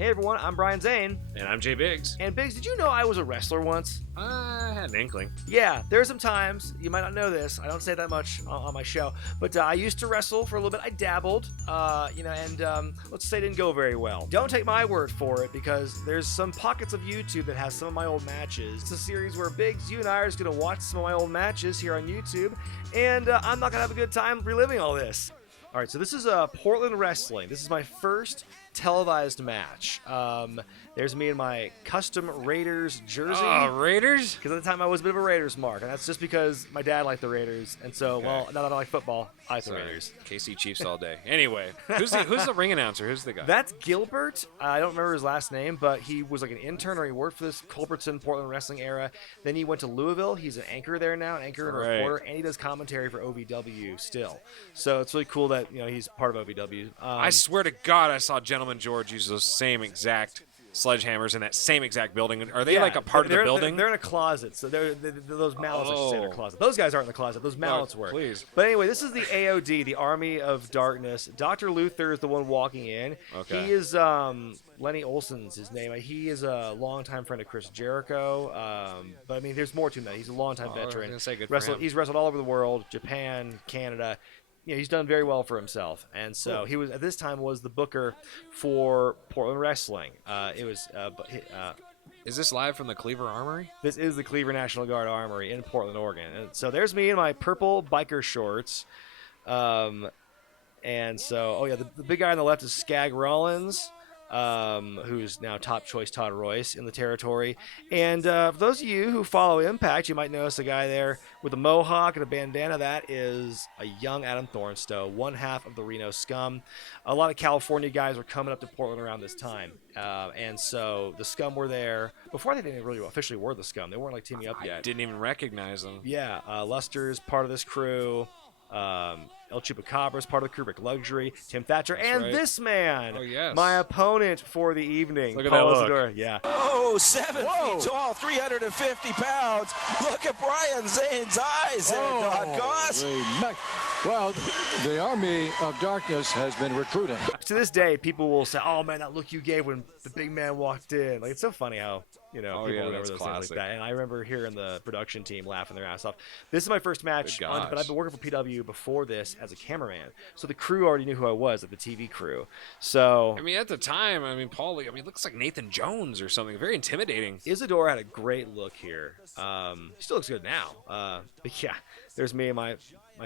Hey everyone, I'm Brian Zane. And I'm Jay Biggs. And Biggs, did you know I was a wrestler once? I had an inkling. Yeah, there are some times, you might not know this, I don't say that much on my show, but I used to wrestle for a little bit. I dabbled, and let's say it didn't go very well. Don't take my word for it, because there's some pockets of YouTube that has some of my old matches. It's a series where Biggs, you and I are just going to watch some of my old matches here on YouTube, and I'm not going to have a good time reliving all this. All right, so this is Portland Wrestling. This is my first televised match. There's me in my custom Raiders jersey. Raiders? Because at the time I was a bit of a Raiders mark, and that's just because my dad liked the Raiders, and so, well, now that I like football, I like the Raiders. KC Chiefs all day. Anyway, who's the ring announcer? Who's the guy? That's Gilbert. I don't remember his last name, but he was like an intern, or he worked for this Culbertson Portland Wrestling era. Then he went to Louisville. He's an anchor there now, an anchor and a reporter, and he does commentary for OVW still. So it's really cool that he's part of OVW. I swear to God, I saw Gentleman George use those same exact sledgehammers in that same exact building. Are they like a part of the building? They're in a closet, so those mallets are in a closet. Those guys aren't in the closet. Those mallets were. Please. But anyway, this is the AOD, the Army of Darkness. Dr. Luther is the one walking in. Okay. He is Lenny Olson's his name. He is a longtime friend of Chris Jericho. But I mean, there's more to him. He's a longtime veteran. I was gonna say good for him. He's wrestled all over the world: Japan, Canada. He's done very well for himself, and so he was at this time was the booker for Portland Wrestling. Is this live from the Cleaver Armory? This is the Cleaver National Guard Armory in Portland, Oregon. And so there's me in my purple biker shorts, and so the big guy on the left is Skag Rollins. Who's now top choice Todd Royce in the territory. And for those of you who follow Impact, you might notice a guy there with a mohawk and a bandana. That is a young Adam Thornstowe, one half of the Reno Scum. A lot of California guys were coming up to Portland around this time. And so the Scum were there. Before they didn't really officially were the Scum. They weren't like teaming up yet. I didn't even recognize them. Yeah, Luster's part of this crew. El Chupacabra's part of the crew, Rick Luxury, Tim Thatcher, this man, my opponent for the evening. Look at that look. Yeah. Oh, 7 feet tall, 350 pounds. Look at Brian Zane's eyes there, doggone. Well, the Army of Darkness has been recruiting. To this day, people will say, "Oh man, that look you gave when the big man walked in." Like, it's so funny how people remember those things like that. And I remember hearing the production team laughing their ass off. This is my first match, but I've been working for PW before this as a cameraman, so the crew already knew who I was, like the TV crew. So I mean, at the time, Paulie, looks like Nathan Jones or something. Very intimidating. Isadora had a great look here. He still looks good now. But yeah, there's me and my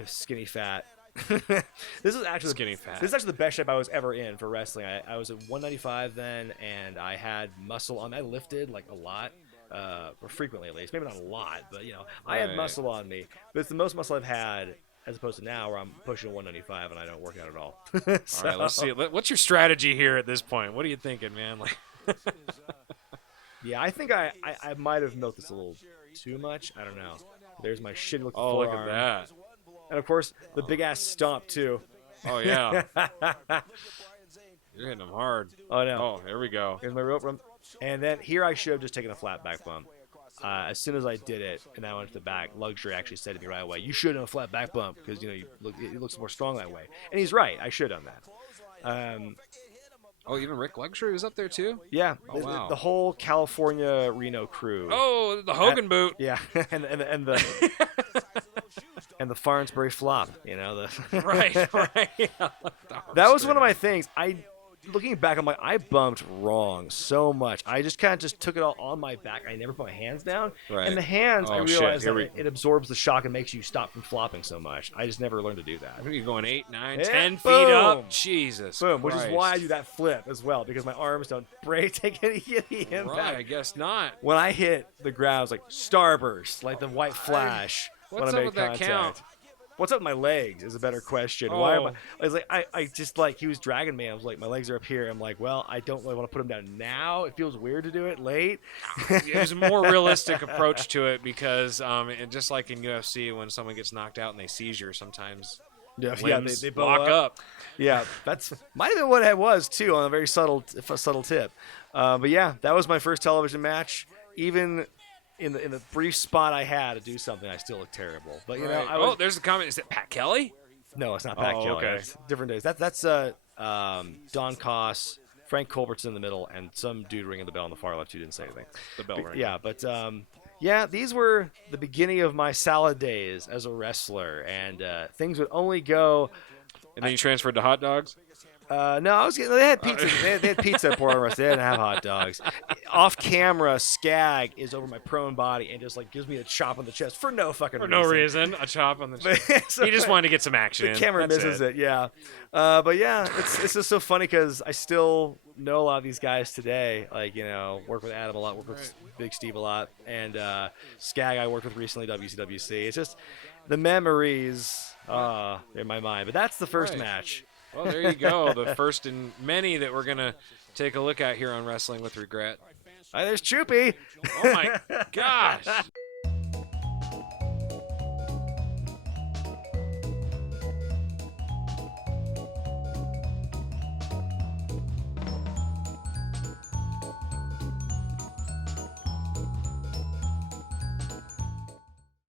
skinny fat. This is actually skinny fat. This is actually the best shape I was ever in for wrestling. I was at 195 then, and I had muscle on. I lifted like a lot, or frequently at least. Maybe not a lot, but I had muscle on me. But it's the most muscle I've had, as opposed to now where I'm pushing 195 and I don't work out at all. All right, let's see. What's your strategy here at this point? What are you thinking, man? Yeah, I think I might have milked this a little too much. I don't know. There's my shitty looking forearm. Look at that. And of course, the big ass stomp too. Oh yeah. You're hitting them hard. Oh no. Oh, here we go. Here's my rope run. And then here I should have just taken a flat back bump. As soon as I did it, and I went to the back, Luxury actually said to me right away, "You should have a flat back bump because it looks more strong that way." And he's right. I should have done that. Even Rick Luxury was up there too? Yeah. Oh, wow. The whole California Reno crew. Oh, the Hogan boot. Yeah. and the and the Farnsbury flop, Right. That was one of my things. Looking back, I'm like, I bumped wrong so much. I just kind of took it all on my back. I never put my hands down. Right. And the hands, I realized that it absorbs the shock and makes you stop from flopping so much. I just never learned to do that. I think you're going 8, 9, Yeah, 10 feet boom. up. Jesus Boom, Christ. which is why I do that flip as well, because my arms don't take any impact. Right, I guess not. When I hit the ground, it was like starburst, like the white flash. What's when I up made with that contact. count? What's up with my legs is a better question. Why am I was like, I just like, he was dragging me. I was like, my legs are up here. I'm like, well, I don't really want to put them down now. It feels weird to do it late. There's a more realistic approach to it because, and just like in UFC, when someone gets knocked out and they seizure, sometimes they blow lock up. Yeah, that's might have been what it was too, on a very subtle tip. But yeah, that was my first television match. Even in the brief spot I had to do something, I still look terrible. But there's a comment. Is it Pat Kelly? No, it's not Pat Kelly. Okay. It's different days. That's Don Koss, Frank Colbert's in the middle, and some dude ringing the bell on the far left who didn't say anything. The bell ring. Yeah, but yeah, these were the beginning of my salad days as a wrestler, and things would only go. And then you transferred to hot dogs? No, I was getting. They had pizza. They had pizza at Portland Wrestling. They didn't have hot dogs. Off camera, Skag is over my prone body and just like gives me a chop on the chest for no fucking For reason. no reason. A chop on the chest. So He just wanted to get some action the in. camera That's misses it. Yeah. But yeah, it's just so funny because I still know a lot of these guys today. Like, work with Adam a lot, work with Big Steve a lot, and Skag I worked with recently, WCWC. It's just the memories in my mind. But that's the first Right. match. Well, there you go. The first in many that we're going to take a look at here on Wrestling with Regret. There's Choopy. Oh, my gosh.